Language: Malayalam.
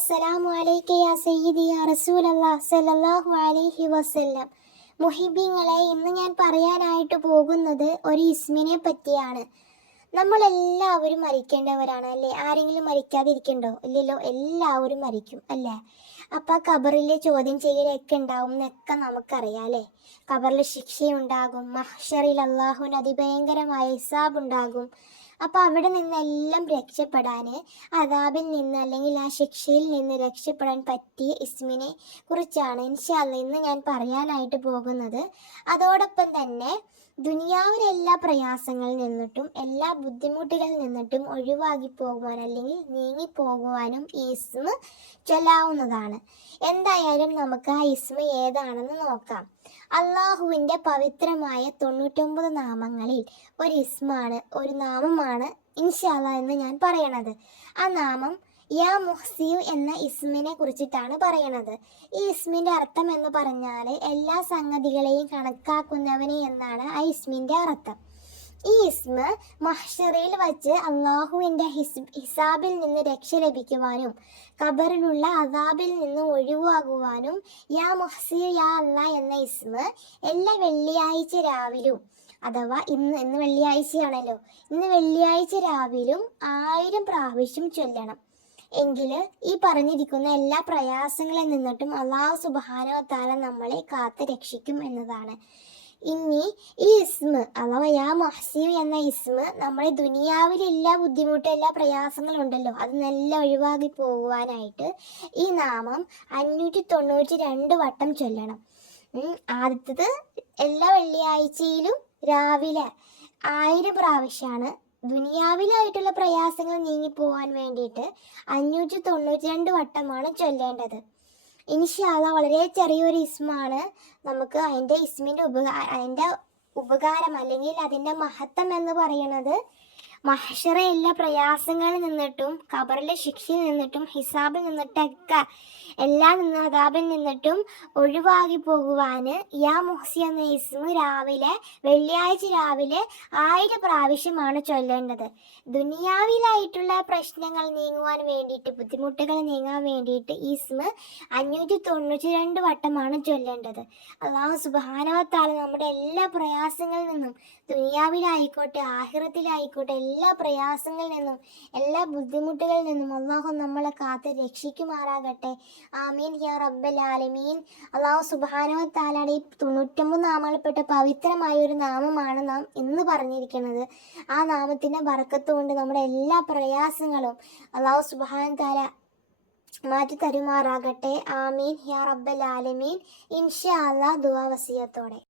വസ്സലാമു അലൈക യാ സയ്യിദി യാ റസൂലല്ലാഹ് സല്ലല്ലാഹു അലൈഹി വസല്ലം. മുഹിബീങ്ങളെ, ഇന്ന് ഞാൻ പറയാനായിട്ട് പോകുന്നത് ഒരു ഇസ്മിനെ പറ്റിയാണ്. നമ്മളെല്ലാവരും മരിക്കേണ്ടവരാണ് അല്ലേ? ആരെങ്കിലും മരിക്കാതിരിക്കണ്ടോ? ഇല്ലല്ലോ, എല്ലാവരും മരിക്കും അല്ലേ? അപ്പം ഖബറിലെ ചോദ്യം ചെയ്യലൊക്കെ ഉണ്ടാവും എന്നൊക്കെ നമുക്കറിയാം അല്ലേ? ഖബറിൽ ശിക്ഷയുണ്ടാകും, മഹ്ശറിൽ അള്ളാഹുവിന് അതിഭയങ്കരമായ ഹിസാബ് ഉണ്ടാകും. അപ്പോൾ അവിടെ നിന്നെല്ലാം രക്ഷപ്പെടാൻ, അദാബിൽ നിന്ന് അല്ലെങ്കിൽ ആ ശിക്ഷയിൽ നിന്ന് രക്ഷപ്പെടാൻ പറ്റിയ ഇസ്മിനെ കുറിച്ചാണ് ഇൻഷാ അല്ലാഹ് ഇന്ന് ഞാൻ പറയാനായിട്ട് പോകുന്നത്. അതോടൊപ്പം തന്നെ ദുനിയാവിലെ എല്ലാ പ്രയാസങ്ങളിൽ നിന്നിട്ടും എല്ലാ ബുദ്ധിമുട്ടുകളിൽ നിന്നിട്ടും ഒഴിവാക്കി പോകുവാൻ അല്ലെങ്കിൽ നീങ്ങിപ്പോകുവാനും ഈ ഇസ്മ ചൊല്ലാവുന്നതാണ്. എന്തായാലും നമുക്ക് ആ ഇസ്മ ഏതാണെന്ന് നോക്കാം. അള്ളാഹുവിൻ്റെ പവിത്രമായ 99 നാമങ്ങളിൽ ഒരു നാമമാണ് ഇൻഷാ അല്ലാഹ് എന്ന് ഞാൻ പറയണത്. ആ നാമം യാ മുഹ്സിയു എന്ന ഇസ്മിനെ കുറിച്ചിട്ടാണ് പറയണത്. ഈ ഇസ്മിൻ്റെ അർത്ഥം എന്ന് പറഞ്ഞാൽ എല്ലാ സംഗതികളെയും കണക്കാക്കുന്നവനെ എന്നാണ് ആ ഇസ്മിൻ്റെ അർത്ഥം. ഈ ഇസ്മ മഹ്ശറിൽ വച്ച് അള്ളാഹുവിൻ്റെ ഹിസാബിൽ നിന്ന് രക്ഷ ലഭിക്കുവാനും ഖബറിലുള്ള അദാബിൽ നിന്ന് ഒഴിവാകുവാനും യാ മുഹ്സിയു യാ അല്ലാ എന്ന ഇസ്മ എല്ലാ വെള്ളിയാഴ്ച രാവിലും, അഥവാ ഇന്ന് വെള്ളിയാഴ്ചയാണല്ലോ, ഇന്ന് വെള്ളിയാഴ്ച രാവിലും 1000 പ്രാവശ്യം ചൊല്ലണം. എങ്കിൽ ഈ പറഞ്ഞിരിക്കുന്ന എല്ലാ പ്രയാസങ്ങളിൽ നിന്നിട്ടും അള്ളാഹു സുബ്ഹാനഹു വ തആല നമ്മളെ കാത്ത് രക്ഷിക്കും എന്നതാണ്. ഇനി ഈ ഇസ്മ അഥവാ യാ മുഹ്സിയു എന്ന ഇസ്മ നമ്മുടെ ദുനിയാവിലെ എല്ലാ ബുദ്ധിമുട്ടും എല്ലാ പ്രയാസങ്ങളും ഉണ്ടല്ലോ, അത് നല്ല ഒഴിവാക്കി പോകുവാനായിട്ട് ഈ നാമം 592 വട്ടം ചൊല്ലണം. ആദ്യത്തത് എല്ലാ വെള്ളിയാഴ്ചയിലും രാവിലെ 1000 പ്രാവശ്യമാണ്. ദുനിയാവിലായിട്ടുള്ള പ്രയാസങ്ങൾ നീങ്ങിപ്പോവാൻ വേണ്ടിയിട്ട് 592 വട്ടമാണ് ചൊല്ലേണ്ടത്. ഇൻഷാ അല്ലാഹ് വളരെ ചെറിയൊരു ഇസ്മാണ്. നമുക്ക് അതിൻ്റെ ഉപകാരം അല്ലെങ്കിൽ അതിൻ്റെ മഹത്വം എന്ന് പറയുന്നത് മഹ്ശറ എല്ലാ പ്രയാസങ്ങളിൽ നിന്നിട്ടും ഖബറിലെ ശിക്ഷയിൽ നിന്നിട്ടും ഹിസാബിൽ നിന്നിട്ടൊക്കെ അദാബിൽ നിന്നിട്ടും ഒഴിവാക്കി പോകുവാൻ യാ മുഹ്സി എന്ന ഇസ്മ വെള്ളിയാഴ്ച രാവിലെ 1000 പ്രാവശ്യമാണ് ചൊല്ലേണ്ടത്. ദുനിയാവിലായിട്ടുള്ള പ്രശ്നങ്ങൾ നീങ്ങുവാൻ വേണ്ടിയിട്ട്, ബുദ്ധിമുട്ടുകൾ നീങ്ങാൻ വേണ്ടിയിട്ട് ഈ ഇസ്മ 592 വട്ടമാണ് ചൊല്ലേണ്ടത്. അല്ലാഹു സുബ്ഹാനഹു വ തആല നമ്മുടെ എല്ലാ പ്രയാസങ്ങളിൽ നിന്നും, ദുനിയാവിലായിക്കോട്ടെ ആഖിറത്തിലായിക്കോട്ടെ, എല്ലാ പ്രയാസങ്ങളിൽ നിന്നും എല്ലാ ബുദ്ധിമുട്ടുകളിൽ നിന്നും അള്ളാഹു നമ്മളെ കാത്ത് രക്ഷിക്കുമാറാകട്ടെ. ആമീൻ യാ റബ്ബൽ ആലമീൻ. അള്ളാഹു സുബ്ഹാനഹു വ തആലയുടെ ഈ 99 നാമങ്ങളിൽപ്പെട്ട പവിത്രമായ ഒരു നാമമാണ് നാം ഇന്ന് പറഞ്ഞിരിക്കുന്നത്. ആ നാമത്തിൻ്റെ ബർക്കത്ത് കൊണ്ട് നമ്മുടെ എല്ലാ പ്രയാസങ്ങളും അള്ളാഹു സുബ്ഹാനഹു വ തആല മാറ്റി തരുമാറാകട്ടെ. ആമീൻ യാ റബ്ബൽ ആലമീൻ. ഇൻഷാ അല്ലാഹ് ദുആ വസിയത്തോടെ.